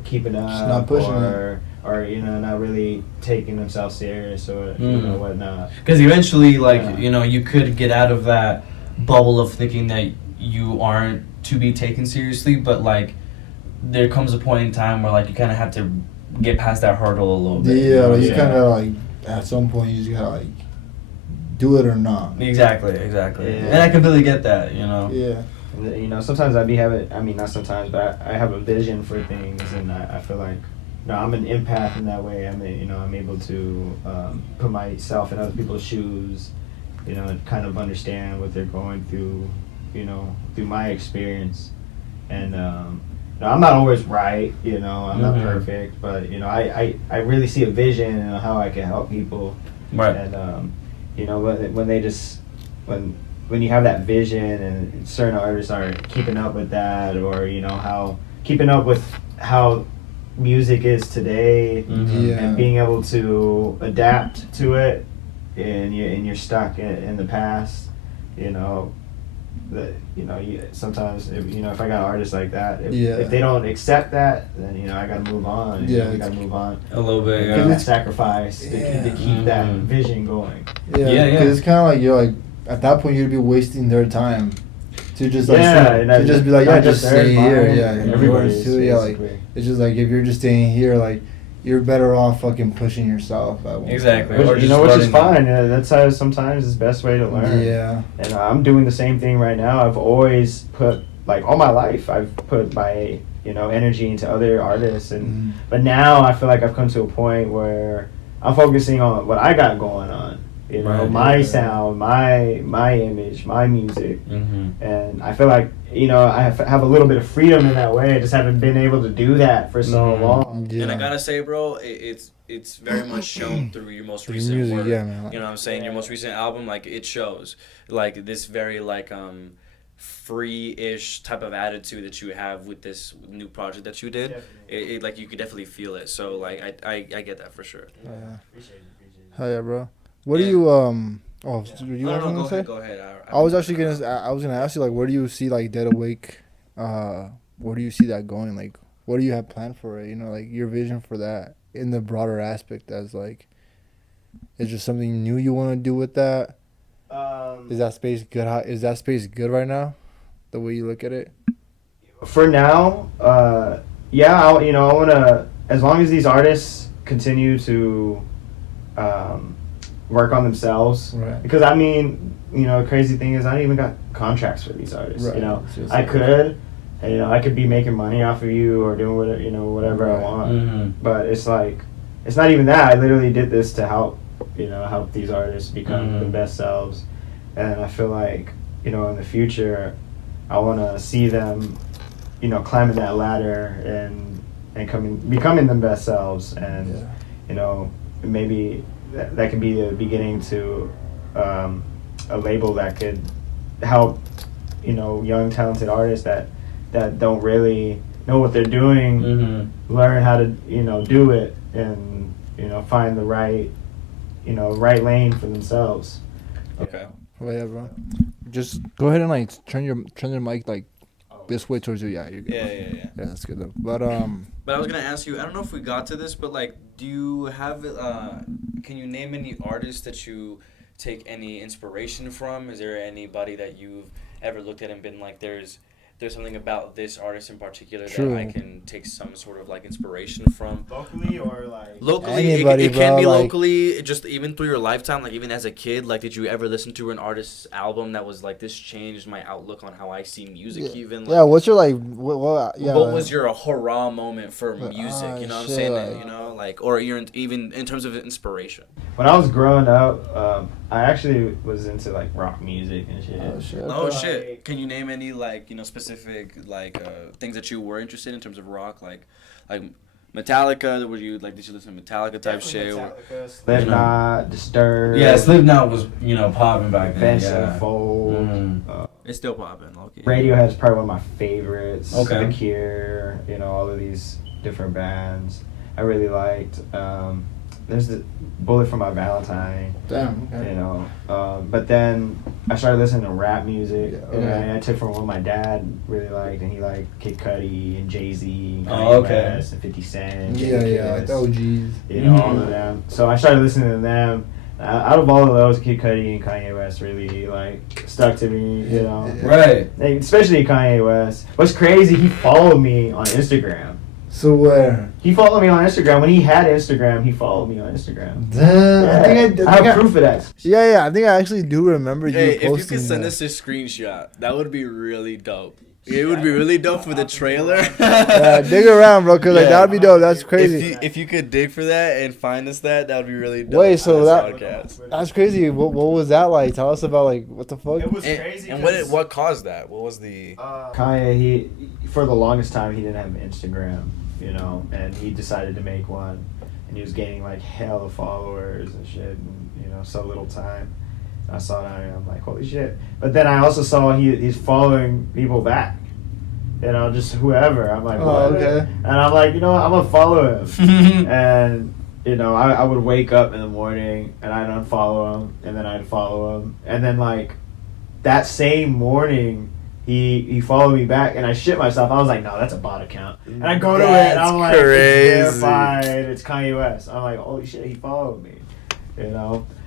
keeping up, just not pushing or not really taking themselves serious or whatnot. Because eventually, like, you could get out of that bubble of thinking that you aren't to be taken seriously, but like there comes a point in time where like you kind of have to get past that hurdle a little bit. Yeah, you kind of like at some point you just gotta like do it or not. Exactly. Yeah. And I completely get that. Yeah. Sometimes not sometimes, but I have a vision for things, and I feel like, I'm an empath in that way. I'm able to put myself in other people's shoes, and kind of understand what they're going through, through my experience. And I'm not always right, I'm not perfect, but I really see a vision and how I can help people. Right. And when you have that vision and certain artists aren't keeping up with that, or how keeping up with how music is today, and being able to adapt to it, and you're stuck in the past, sometimes if I got artists like that, if they don't accept that, then I gotta move on. We gotta move on A little bit. Yeah. Sacrifice to keep that vision going. Yeah. Because it's kind of like you're like at that point you'd be wasting their time to just like to just be like just stay here. Everybody's too. It's just like if you're just staying here, like you're better off fucking pushing yourself. Exactly. Which is fine. That's how sometimes it's the best way to learn. Yeah. And I'm doing the same thing right now. I've always put, like, all my life, I've put my, energy into other artists. And but now I feel like I've come to a point where I'm focusing on what I got going on. My sound, my image, my music. And I feel like, I have a little bit of freedom in that way. I just haven't been able to do that for so long. And I gotta say, bro, it's very much shown through your most recent music, work. man. You know what I'm saying? Your most recent album, like, it shows. Like, this very, like, free-ish type of attitude that you have with this new project that you did. It like, you could definitely feel it. So, like, I get that for sure. Appreciate it. Hell yeah, bro. What do you Oh, you No, want to say? go ahead. I was gonna ask you, like, where do you see like Dead Awake? Where do you see that going? Like, what do you have planned for it? Like your vision for that in the broader aspect as like, is there something new you want to do with that? Is that space good? Is that space good right now? The way you look at it. For now, yeah. I want to, as long as these artists continue to work on themselves, right? Because crazy thing is I don't even got contracts for these artists. Right. I could, I could be making money off of you or doing whatever I want. But it's like, it's not even that. I literally did this to help these artists become the best selves, and I feel like in the future, I want to see them, climbing that ladder and becoming the best selves, and maybe that could be the beginning to a label that could help young talented artists that don't really know what they're doing learn how to do it and find the right lane for themselves. Okay. Well, yeah, bro. Just go ahead and like turn your mic like this way towards you. Yeah, you're good. Yeah. Yeah, that's good though. But But I was gonna ask you. I don't know if we got to this, but like, do you have? Can you name any artists that you take any inspiration from? Is there anybody that you've ever looked at and been like, there's there's something about this artist in particular True. that I can take some sort of like inspiration from. Locally or like Locally, Anybody, it can bro, be like- locally, just even through your lifetime, like even as a kid, like did you ever listen to an artist's album that was like, this changed my outlook on how I see music even? Like, Yeah, what's your like? What was your hurrah moment for Like, music? You know what I'm shit, saying? like- You know, like, or even in terms of inspiration. when I was growing up, I actually was into like rock music and shit. Oh shit. Oh okay. shit! Can you name any like specific like things that you were interested in terms of rock, like Metallica? Were you like, did you listen to Metallica type shit? Or, Slipknot, Disturbed. yeah, Slipknot was popping back then. Avenged Yeah. Sevenfold. Mhm. It's still popping. Okay. Radiohead's probably one of my favorites. Okay. The Cure, all of these different bands I really liked. There's the Bullet for My Valentine. Damn. Okay. But then I started listening to rap music, Yeah, and okay. I took from what my dad really liked, and he liked Kid Cudi and Jay-Z, Oh, okay. West, and 50 Cent. Yeah, Jadakiss, like the OGs. all of them. So I started listening to them. Out of all of those, Kid Cudi and Kanye West really like stuck to me. Right. Like, especially Kanye West. What's crazy? He followed me on Instagram. So where? He followed me on Instagram when he had Instagram. He followed me on Instagram. Damn. Yeah. I have proof of that. Yeah. I think I actually do remember you Hey, if posting you could send that. us a screenshot, that would be really dope. It would be really dope for the trailer. Yeah, dig around, bro, cause like Yeah. that'd be dope. That's crazy. If you could dig for that and find us that would be really dope. Wait, so for that- this podcast. That's crazy. What was that like? Tell us about like what the fuck? It was And, crazy. and 'cause, what caused that? What was the? Kanye, he for the longest time he didn't have Instagram, and he decided to make one, and he was gaining like hell of followers and shit, and so little time. I saw that and I'm like, holy shit! But then I also saw he's following people back, just whoever. I'm like, Oh, what? okay. And I'm like, I'm gonna follow him, and I would wake up in the morning and I'd unfollow him, and then I'd follow him, and then like that same morning. He followed me back, and I shit myself. I was like, no, that's a bot account. And I go to it, and I'm like, crazy. it's verified. It's Kanye West. I'm like, holy shit, he followed me.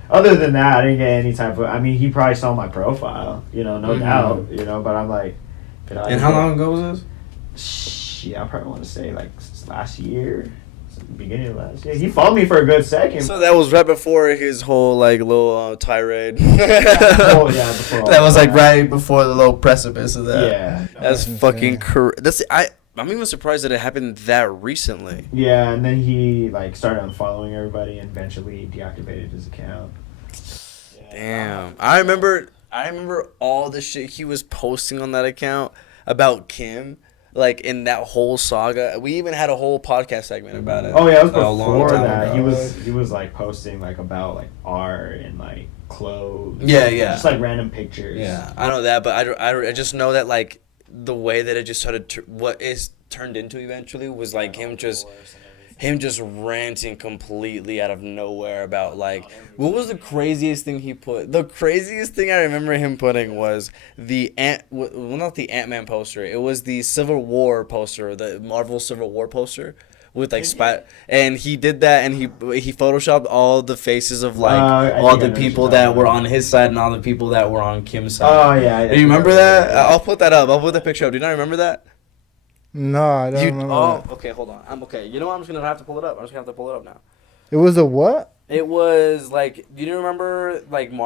Other than that, I didn't get any type of. I mean, he probably saw my profile. No doubt. But I'm like, And how long ago was this? Shit, I probably want to say like last year. Beginning of last year. He followed me for a good second. So that was right before his whole like little tirade. Before all that was like right before the little precipice of that. Yeah. That's That's fucking insane. I'm even surprised that it happened that recently. Yeah, and then he like started unfollowing everybody and eventually deactivated his account. Damn. I remember all the shit he was posting on that account about Kim. Like in that whole saga, we even had a whole podcast segment about it. Oh yeah, it was a long before time that. ago. He was like posting like about like art and like clothes. Yeah, yeah. Just like random pictures. Yeah, I know that, but I just know that like the way that it just started what is turned into eventually was like him just ranting completely out of nowhere about like what was the craziest thing he put. The craziest thing I remember him putting was not the Ant-Man poster. It was the Civil War poster, the Marvel Civil War poster with like and he did that, and he photoshopped all the faces of like all the people that were on his side and all the people that were on Kim's side. Oh yeah. Do you remember that? I'll put that up. I'll put that picture up. Do you not remember that? No, I don't remember. That. Okay, hold on. I'm okay. You know what? I'm just gonna have to pull it up. I'm just gonna have to pull it up now. It was a what? It was like, do you remember like that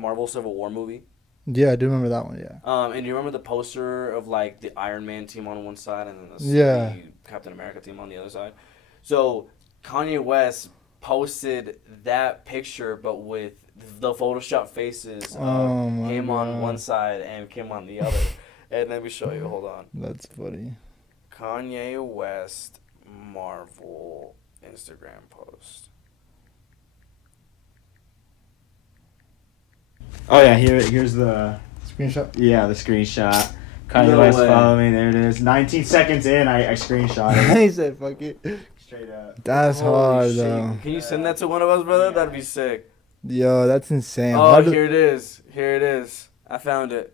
Marvel Civil War movie? Yeah, I do remember that one. Yeah. And do you remember the poster of like the Iron Man team on one side and then Yeah. the Captain America team on the other side? So Kanye West posted that picture, but with the Photoshop faces of him on God. one side and Kim on the other. And let me show you. Hold on. That's funny. Kanye West Marvel Instagram post. Oh yeah, here's the Screenshot. the screenshot. Kanye No West way. following me. There it is. 19 seconds in, I screenshot it. He said, "Fuck it." Straight up. That's Holy hard shit. though. Can you send that to one of us, brother? That'd be sick. Yo, that's insane. Oh, How do- here it is. Here it is. I found it.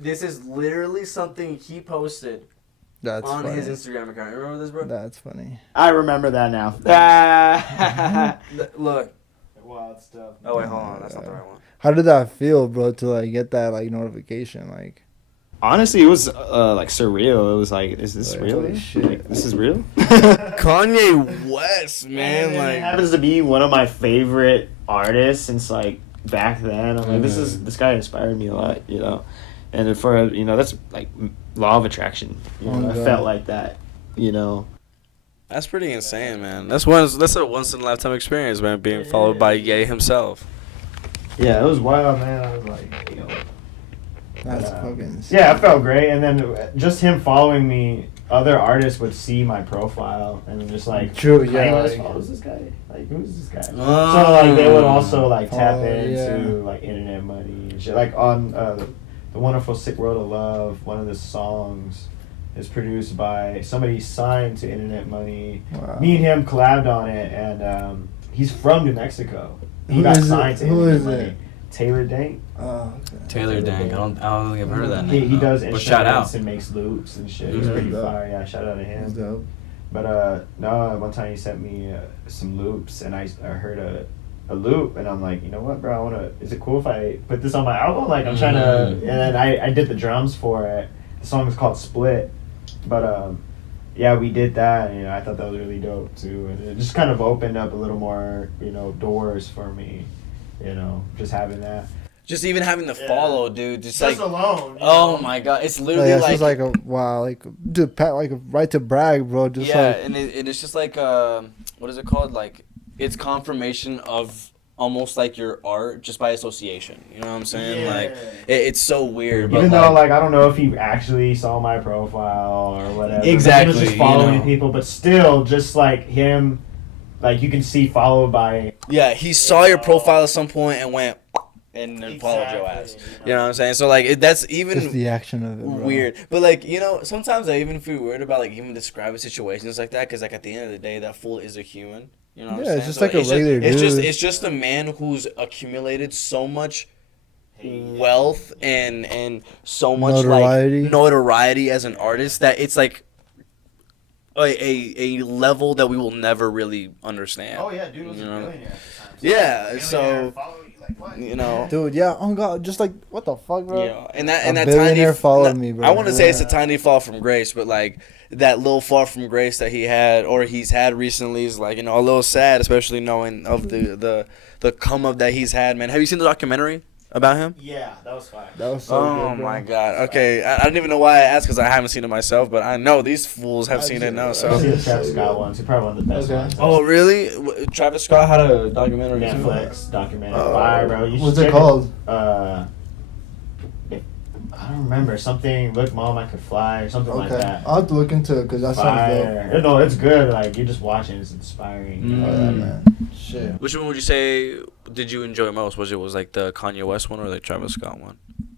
This is literally something he posted That's on funny. his Instagram account. Remember this, bro? That's funny. I remember that now. Look. Wild stuff. Oh, wait, hold on. That's not the right one. How did that feel, bro? To like get that like notification, like. honestly, it was like surreal. It was like, is this Like, real? holy shit. Like, this is real. Kanye West, man, And it like happens to be one of my favorite artists since like back then. I'm like, this guy inspired me a lot, you know. And for that's like law of attraction. You know, I God. felt like that, you know. that's pretty insane, man. That's a once in a lifetime experience, man. Being followed by Ye himself. Yeah, it was wild, man. I was like, That's fucking. yeah, it felt great. And then just him following me, other artists would see my profile and just like, True, Kanye yeah, West like- follows this guy. Like, who's this guy? Oh. So like, they would also like tap Oh, into yeah. like internet money and shit. Like on the Wonderful Sick World of Love, one of the songs is produced by somebody signed to Internet Money. Wow. Me and him collabed on it, and he's from New Mexico. He Who got is signed it? to Who Internet is Money. it? Taylor Dank. Oh, okay. Taylor Dank. I don't think I've heard of that name. He though. does But instruments shout out. and makes loops and shit. He's Yeah, pretty dope. fire. Yeah, shout out to That's him. dope. But no, one time he sent me some loops, and I heard a loop, and I'm like, you know what, bro? I wanna. Is it cool if I put this on my album? Like, I'm trying to. And then I did the drums for it. The song is called Split, but yeah, we did that, and I thought that was really dope too, and it just kind of opened up a little more, doors for me, just having that. Just even having the follow, dude. Just like, alone. oh my god, it's Like, literally it's like, just like a wow, like dude, Pat, like a right to brag, bro. Just yeah, like and it's just like, what is it called? Like, it's confirmation of almost like your art just by association. You know what I'm saying? Yeah. Like, it's so weird. Even but though, like, I don't know if he actually saw my profile or whatever. Exactly, He was just following you know. people, but still, just like him, like, you can see followed by. yeah, he saw your profile at some point and went and then followed your ass. You know what I'm saying? So like, that's even just the action of it, bro. weird. But like, sometimes I even feel weird about like even describing situations like that, because like at the end of the day, that fool is a human. You know what I'm Yeah, saying? it's just So like a regular dude. it's just a man who's accumulated so much wealth and so much Notoriety. like notoriety as an artist that it's like a level that we will never really understand. Oh, yeah, dude was You a know? billionaire at the time. Yeah, so What? Dude, yeah, oh god, just like what the fuck, bro? Yeah, and that A tiny billionaire followed me, bro. I want to say it's a Yeah. tiny fall from grace, but like that little fall from grace that he had or he's had recently is like a little sad, especially knowing of the come up that he's had. Man, have you seen the documentary about him? Yeah, that was fire. That was so Oh good, bro. my god. Okay, I don't even know why I asked because I haven't seen it myself, but I know these fools have I've seen seen it now. it. I see So. the Travis Scott ones. He probably one of the best Okay. ones. Oh really? Travis Scott had a documentary. too? Netflix documentary. Oh. Fire, bro. You should What's it check called? I don't remember. Something, Look Mom, I Could Fly, or something like Okay, that. I'll have to look into it because that sounds dope. Fire. No, it's good. Like, you're just watching. It's inspiring. Mm. Oh, yeah, man. Shit. Which one would you say did you enjoy most? Was like the Kanye West one or the Travis Scott one?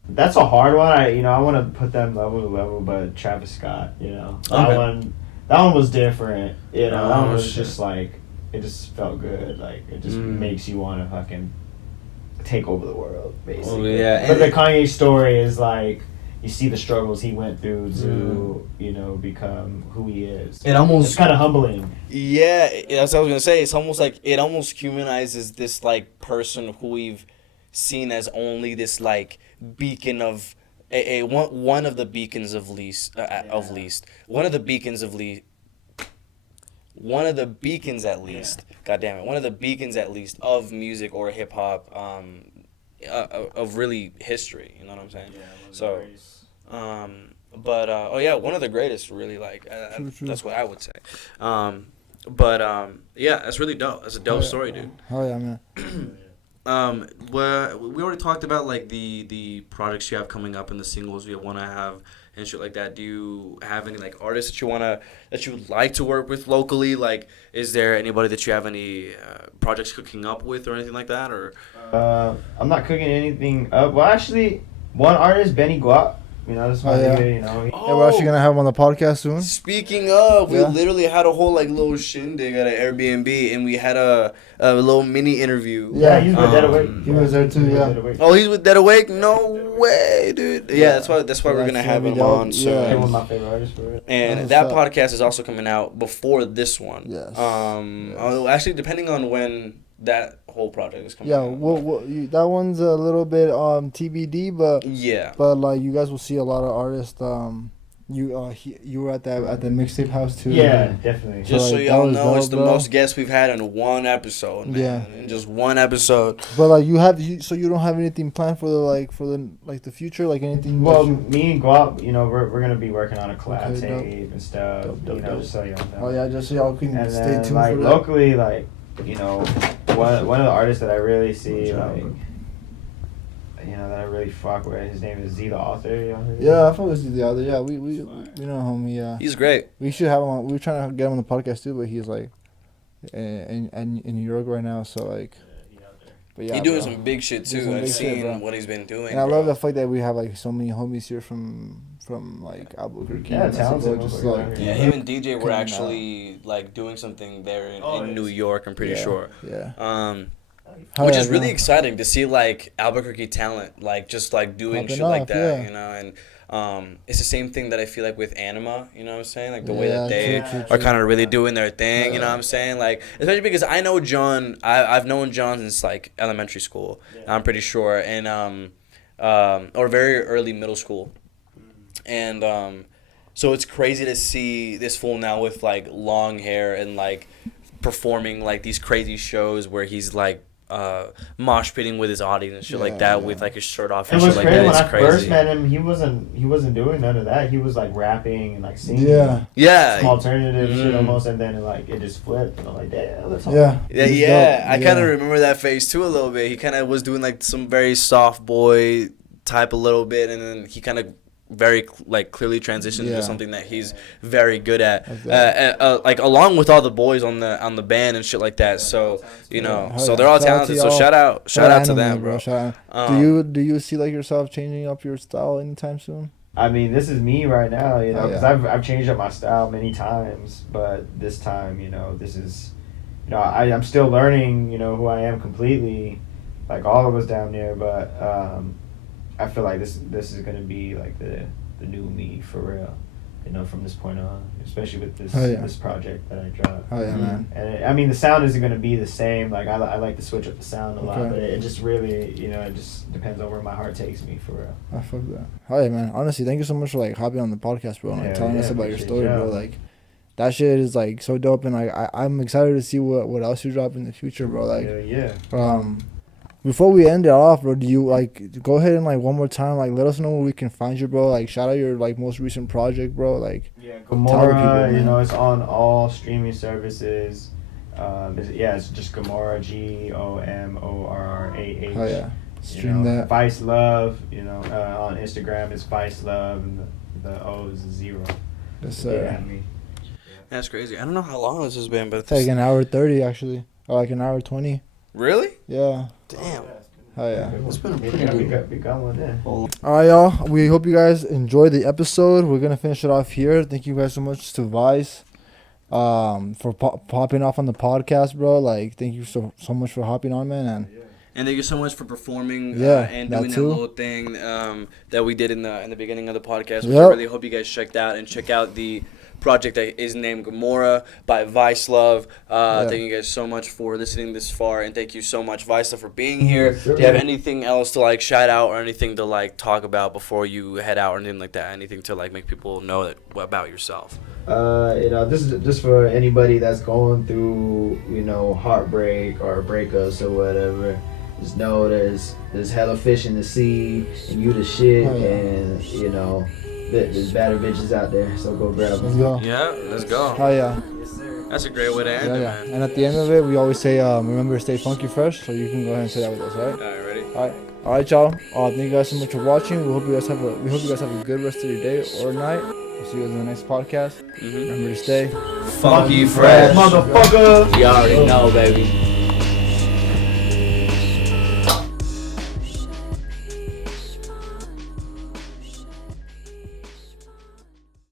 That's a hard one. I want to put them level to level, but Travis Scott, that Okay. one was different. That Oh, one was shit. just like, it just felt good. Like, it just Mm. makes you want to fucking take over the world, basically. Oh, yeah, But and- the Kanye story is like, you see the struggles he went through to, become who he is. It almost It's kind of humbling. Yeah, that's what I was gonna say. It's almost like it almost humanizes this like person who we've seen as only this like beacon of a one of the beacons of least one of the beacons of least one of the beacons at least. God damn it, one of the beacons at least of music or hip hop, of really history. You know what I'm saying? So. But one of the greatest, really, like True. that's what I would say. Yeah, that's really dope. That's a dope story, dude. Oh yeah, man. Well, we already talked about like the projects you have coming up and the singles you want to have and shit like that. Do you have any like artists that you would like to work with locally? Like, is there anybody that you have any projects cooking up with or anything like that? Or I'm not cooking anything up. Well, actually, one artist, Benny Guap. That's my Oh, yeah. nigga, Yeah, we're actually gonna have him on the podcast soon. Speaking of, we Yeah. literally had a whole like little shindig at an Airbnb, and we had a little mini interview. Yeah, he's with Dead Awake. he was there too, yeah. Oh, he's with Dead Awake? No way, dude. Yeah, that's why we're That's gonna gonna have be him dope. on Yeah. soon. He's one of my favorite artists for it. And That's that what's up. podcast is also coming out before this one. Yes. Actually, depending on when that whole project is coming Yeah, out. that one's a little bit TBD, but Yeah. but like you guys will see a lot of artists. You were at the mixtape house too. Yeah, definitely. Just so like, y'all that was know, it's dope, the bro. most guests we've had in one episode, man. Yeah. In just one episode. But like so you don't have anything planned for the future, like anything. Well, me and Guap, we're gonna be working on a collab Okay, dope. tape and stuff. Dope. Just so y'all know. Oh yeah, just so y'all can And stay then, tuned like, for that. locally, like, one of the artists that I really see, like, that I really fuck with, his name is Z0VE. Y'all heard of him? Yeah, I focused with the other. Yeah, we know homie. Yeah, He's great. we should have him on. We were trying to get him on the podcast too, but he's like in New York right now. So like, but yeah, He's doing bro. some big shit Doing too. some I've big shit, seen bro. what he's been doing. And I bro. love the fact that we have like so many homies here from like Albuquerque. Yeah, and talented just motherfuckers like out Yeah, here. him and DJ were Coming out. actually like doing something there in New York. I'm pretty yeah, sure. Yeah. Which yeah, is really bro. exciting to see like Albuquerque talent like just like doing Popping shit like off, that, yeah. and it's the same thing that I feel like with Anima, you know what I'm saying? Like the way Yeah, that they true, are kind of really doing their thing, you know Yeah. what I'm saying? Like especially because I know John, I've known John since like elementary school, I'm pretty sure, and or very early middle school, and so it's crazy to see this fool now with like long hair and like performing like these crazy shows where he's like mosh pitting with his audience and shit like that with like his shirt off It and was shit like crazy that. when It's I crazy. first met him. He wasn't doing none of that. He was like rapping and like singing. Yeah. Yeah. Some alternative shit Mm. almost, and then it just flipped. And I'm like, damn, that's all. Yeah. Yeah, He's yeah. dope. I kind of Yeah. remember that phase too a little bit. He kind of was doing like some very soft boy type a little bit, and then he kind of very like clearly transitioned Yeah. into something that he's very good at, Exactly. like along with all the boys on the band and shit like that. So Hell so yeah. they're all Shout out to talented. So y'all. shout out to Anime, them, bro. Shout out. Um, Do you see like yourself changing up your style anytime soon? I mean, this is me right now, Oh, because yeah. I've changed up my style many times, but this time, this is, I'm still learning, who I am completely, like all of us down there, but I feel like this is gonna be like the new me for real, from this point on, especially with this Oh, yeah. this project that I dropped. Oh yeah, man. And the sound isn't gonna be the same. Like I like to switch up the sound a lot, Okay. but it just really, it just depends on where my heart takes me for real. I fuck that. Oh yeah, man. Honestly, thank you so much for like hopping on the podcast, bro, and like Yeah, telling us about your appreciate story, bro. y'all. Like that shit is like so dope, and like I'm excited to see what else you drop in the future, bro. Like yeah. before we end it off, bro, do you like go ahead and like one more time like let us know where we can find you, bro? Like shout out your like most recent project, bro. Like Gomorrah, people, man. it's on all streaming services. It's just Gomorrah, GOMORRAH. oh yeah, stream that. VICEL0VE, on Instagram it's VICEL0VE, and the O is a 0. Yes, Yeah, sir. That's crazy. I don't know how long this has been, but It's like an hour 30 actually, or like an hour 20. really? Yeah. Damn. Oh yeah. It's been a we pretty got one there. All right, y'all. We hope you guys enjoyed the episode. We're gonna finish it off here. Thank you guys so much to Vice, for popping off on the podcast, bro. Like, thank you so much for hopping on, man. And thank you so much for performing Yeah, and that doing that too. little thing that we did in the beginning of the podcast. Which Yep. I really hope you guys checked out and check out the project that is named Gomorrah by VICEL0VE. Thank you guys so much for listening this far, and thank you so much, VICEL0VE, for being here. Yes, sir. Do you have anything else to like shout out or anything to like talk about before you head out or anything like that? Anything to like make people know about yourself? This is just for anybody that's going through, heartbreak or breakups or whatever. Just know there's hella fish in the sea, and you the shit, Oh, yeah. and there's better bitches out there, so go grab Let's them. go. Yeah, let's go. Oh yeah. That's a great way to end Yeah, it, yeah. man. And at the end of it, we always say, remember to stay funky fresh. So you can go ahead and say that with us, all right? All right, ready? All right, y'all. Thank you guys so much for watching. We hope you guys have a good rest of your day or night. We'll see you guys in the next podcast. Remember to stay Funky fresh. Motherfucker! You already know, baby.